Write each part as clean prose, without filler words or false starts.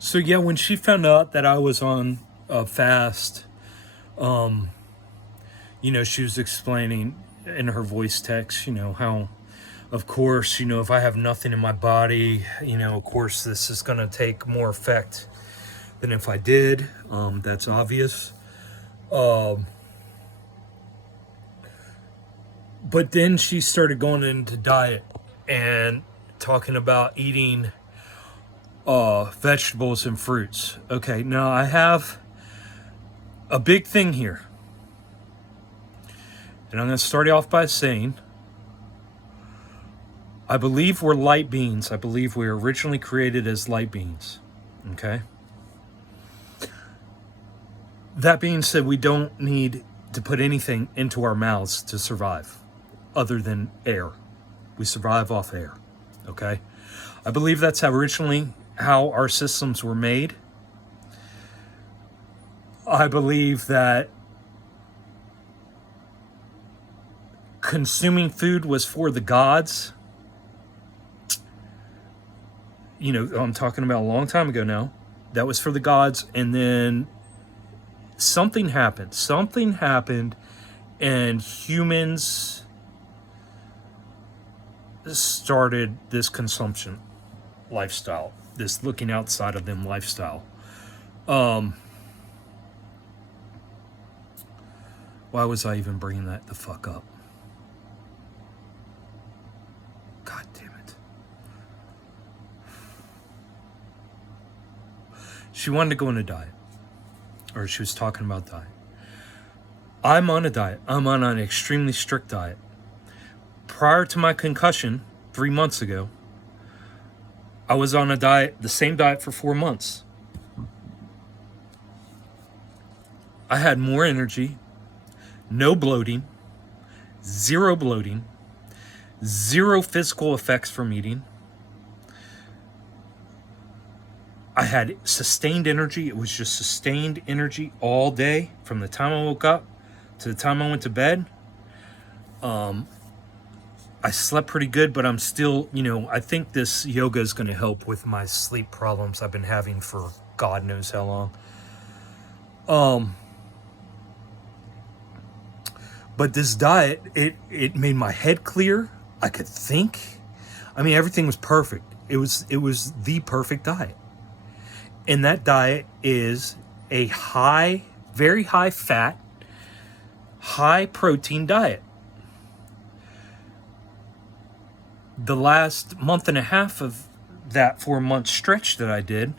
So yeah, when she found out that I was on a fast, she was explaining in her voice text, how, of course, if I have nothing in my body, of course, this is going to take more effect than if I did. That's obvious. But then she started going into diet and talking about eating vegetables and fruits. Okay, now I have a big thing here. And I'm going to start off by saying, I believe we're light beings. I believe we were originally created as light beings. Okay? That being said, we don't need to put anything into our mouths to survive other than air. We survive off air. Okay? I believe that's originally how our systems were made. I believe that consuming food was for the gods. I'm talking about a long time ago now. That was for the gods. And then something happened. Something happened, and humans started this consumption lifestyle, this looking outside of them lifestyle. Why was I even bringing that the fuck up? God damn it. She wanted to go on a diet. Or she was talking about diet. I'm on a diet. I'm on an extremely strict diet. Prior to my concussion, 3 months ago, I was on a diet, the same diet for 4 months. I had more energy, no bloating, zero bloating, zero physical effects from eating. I had sustained energy. It was just sustained energy all day from the time I woke up to the time I went to bed. I slept pretty good, but I'm still, I think this yoga is going to help with my sleep problems I've been having for God knows how long. But this diet, it made my head clear. I could think. I mean, everything was perfect. It was the perfect diet. And that diet is a very high fat, high protein diet. The last month and a half of that 4 month stretch that I did,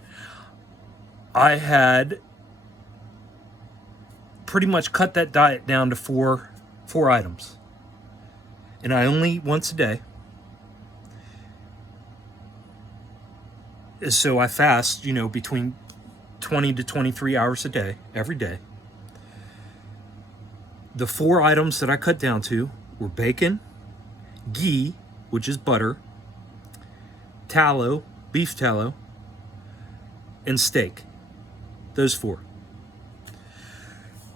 I had pretty much cut that diet down to four items. And I only eat once a day. So I fast, between 20 to 23 hours a day, every day. The 4 items that I cut down to were bacon, ghee, which is butter, tallow, beef tallow, and steak. Those 4.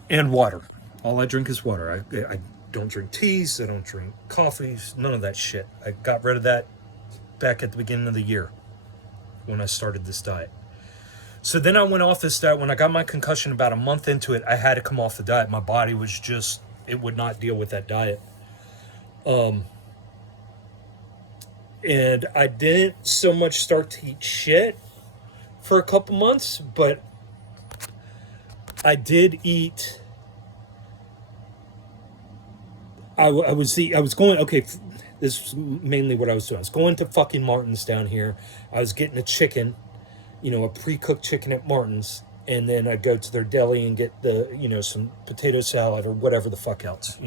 And water. All I drink is water. I don't drink teas. I don't drink coffees. None of that shit. I got rid of that back at the beginning of the year when I started this diet. So then I went off this diet. When I got my concussion about a month into it, I had to come off the diet. My body was just, it would not deal with that diet. And I didn't so much start to eat shit for a couple months, but I did eat. I was going, okay, this is mainly what I was doing. I was going to fucking Martin's down here. I was getting a chicken, a pre-cooked chicken at Martin's. And then I'd go to their deli and get the, some potato salad or whatever the fuck else,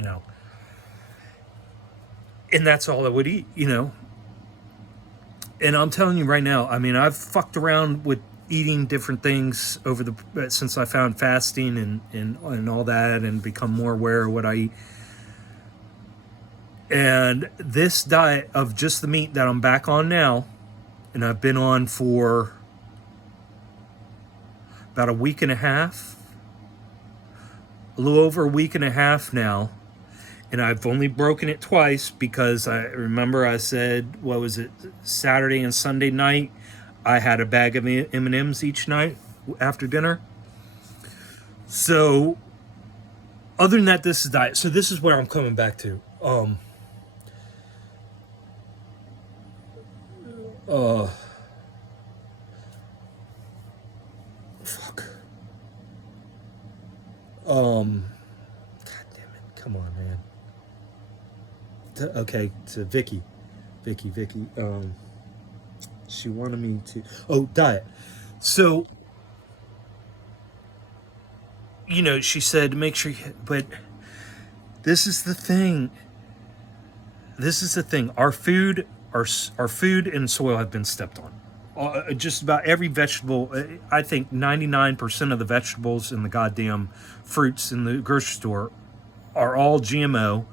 And that's all I would eat, And I'm telling you right now, I mean, I've fucked around with eating different things since I found fasting and all that and become more aware of what I eat. And this diet of just the meat that I'm back on now, and I've been on for about a week and a half, a little over a week and a half now, and I've only broken it twice because I remember I said, what was it, Saturday and Sunday night, I had a bag of M&Ms each night after dinner. So other than that, this is diet. So this is where I'm coming back to. Fuck. God damn it. Come on, man. Okay, to Vicky. Vicky. She wanted me to. Oh, diet. So, she said, make sure you. But this is the thing. Our food and soil have been stepped on. Just about every vegetable, I think 99% of the vegetables and the goddamn fruits in the grocery store are all GMO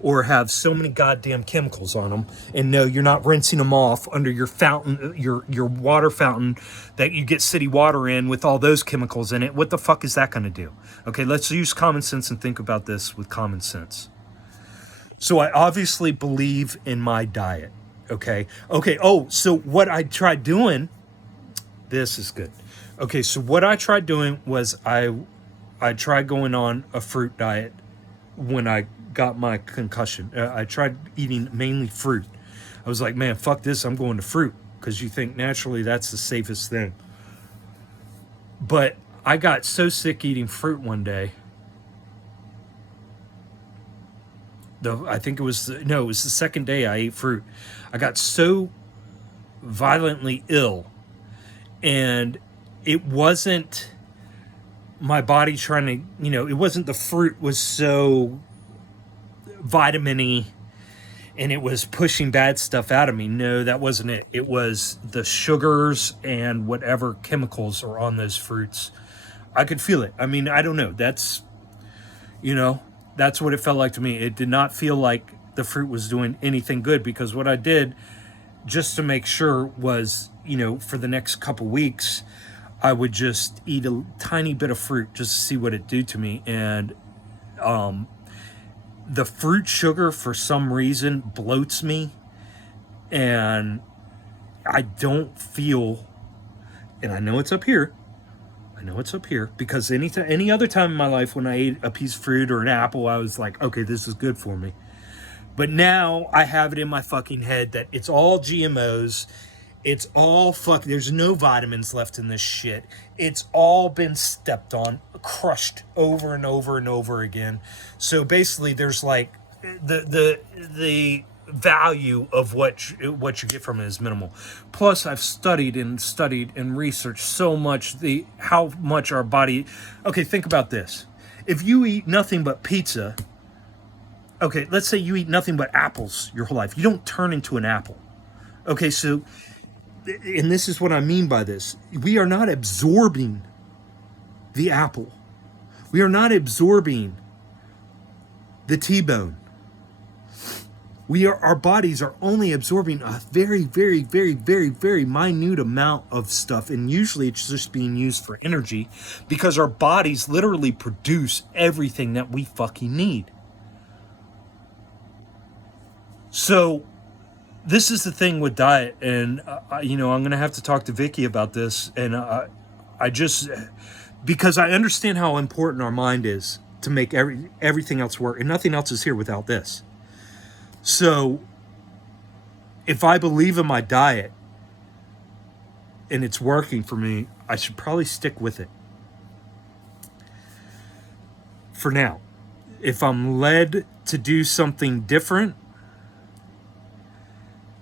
or have so many goddamn chemicals on them. And no, you're not rinsing them off under your fountain, your water fountain that you get city water in with all those chemicals in it. What the fuck is that going to do? Okay, let's use common sense and think about this with common sense. So I obviously believe in my diet. Okay. Oh, so what I tried doing, this is good. Okay, so what I tried doing was I tried going on a fruit diet when I got my concussion. I tried eating mainly fruit. I was like, man, fuck this, I'm going to fruit, because you think naturally that's the safest thing. But I got so sick eating fruit one day. I think it was the second day I ate fruit. I got so violently ill, and it wasn't my body trying to, it wasn't the fruit was so vitamin-y and it was pushing bad stuff out of me. No, that wasn't it. It was the sugars and whatever chemicals are on those fruits. I could feel it. I mean, I don't know. That's what it felt like to me. It did not feel like the fruit was doing anything good, because what I did just to make sure was, for the next couple weeks, I would just eat a tiny bit of fruit just to see what it do to me. And the fruit sugar, for some reason, bloats me. And I don't feel, and I know it's up here, because any other time in my life when I ate a piece of fruit or an apple, I was like, okay, this is good for me. But now I have it in my fucking head that it's all GMOs. It's all there's no vitamins left in this shit. It's all been stepped on, crushed over and over and over again. So basically there's like the value of what you get from it is minimal. Plus, I've studied and researched so much how much our body. Okay, think about this. If you eat nothing but pizza, okay, let's say you eat nothing but apples your whole life, you don't turn into an apple. Okay, so, and this is what I mean by this. We are not absorbing the apple. We are not absorbing the T-bone. Our bodies are only absorbing a very, very, very, very, very minute amount of stuff. And usually it's just being used for energy, because our bodies literally produce everything that we fucking need. So this is the thing with diet. And, I'm going to have to talk to Vicky about this. And because I understand how important our mind is to make everything else work. And nothing else is here without this. So, if I believe in my diet and it's working for me, I should probably stick with it. For now. If I'm led to do something different,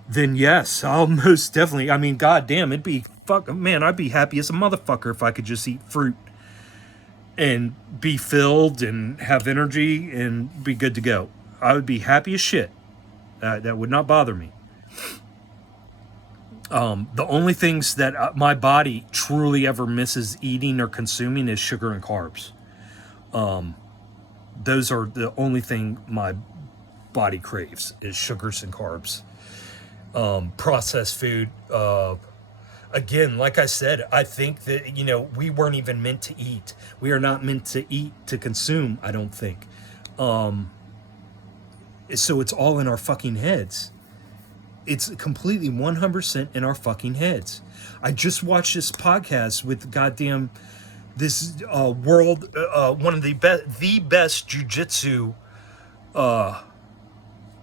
then yes, I'll most definitely. I mean, goddamn, I'd be happy as a motherfucker if I could just eat fruit and be filled and have energy and be good to go. I would be happy as shit. That would not bother me. The only things that my body truly ever misses eating or consuming is sugar and carbs. Those are the only thing my body craves, is sugars and carbs. Processed food. Again, like I said, I think that, we weren't even meant to eat. We are not meant to eat to consume, I don't think. So it's all in our fucking heads. It's completely 100% in our fucking heads. I just watched this podcast with goddamn this world, one of the best jujitsu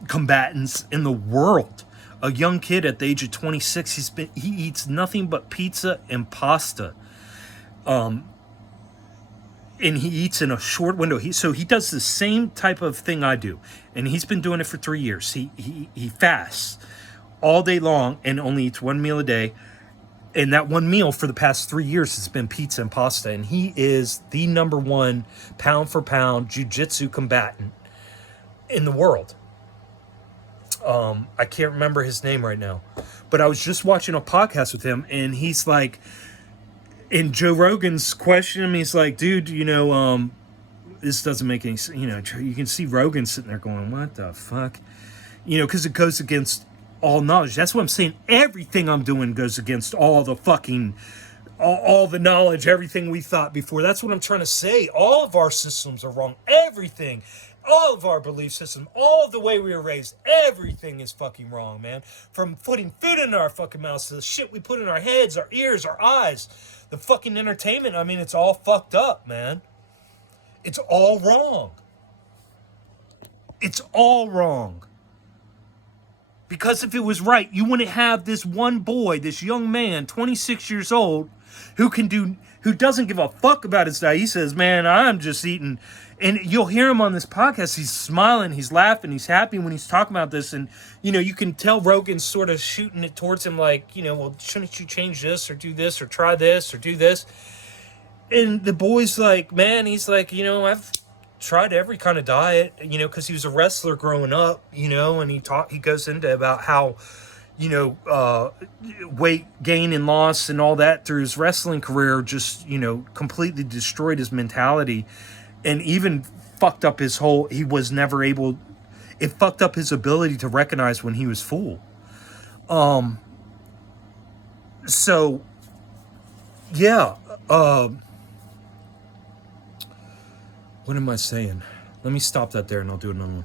combatants in the world. A young kid at the age of 26. He eats nothing but pizza and pasta. And he eats in a short window. So he does the same type of thing I do, and he's been doing it for 3 years. He fasts all day long and only eats one meal a day. And that one meal for the past 3 years has been pizza and pasta. And he is the #1 pound for pound jiu-jitsu combatant in the world. I can't remember his name right now, but I was just watching a podcast with him, and he's like, and Joe Rogan's questioning him. He's like, dude, this doesn't make any sense. You can see Rogan sitting there going, what the fuck? Because it goes against all knowledge. That's what I'm saying. Everything I'm doing goes against all the fucking, all the knowledge, everything we thought before. That's what I'm trying to say. All of our systems are wrong. Everything. All of our belief system, all of the way we were raised, everything is fucking wrong, man. From putting food in our fucking mouths to the shit we put in our heads, our ears, our eyes, the fucking entertainment. I mean, it's all fucked up, man. It's all wrong. It's all wrong. Because if it was right, you wouldn't have this one boy, this young man, 26 years old, who doesn't give a fuck about his diet. He says, man, I'm just eating. And you'll hear him on this podcast. He's smiling, he's laughing, he's happy when he's talking about this. And, you can tell Rogan's sort of shooting it towards him like, well, shouldn't you change this or do this or try this or do this? And the boy's like, man, he's like, I've tried every kind of diet, because he was a wrestler growing up, and he goes into about how, weight gain and loss and all that through his wrestling career just, completely destroyed his mentality and even fucked up his it fucked up his ability to recognize when he was full. So, yeah, what am I saying? Let me stop that there and I'll do another one.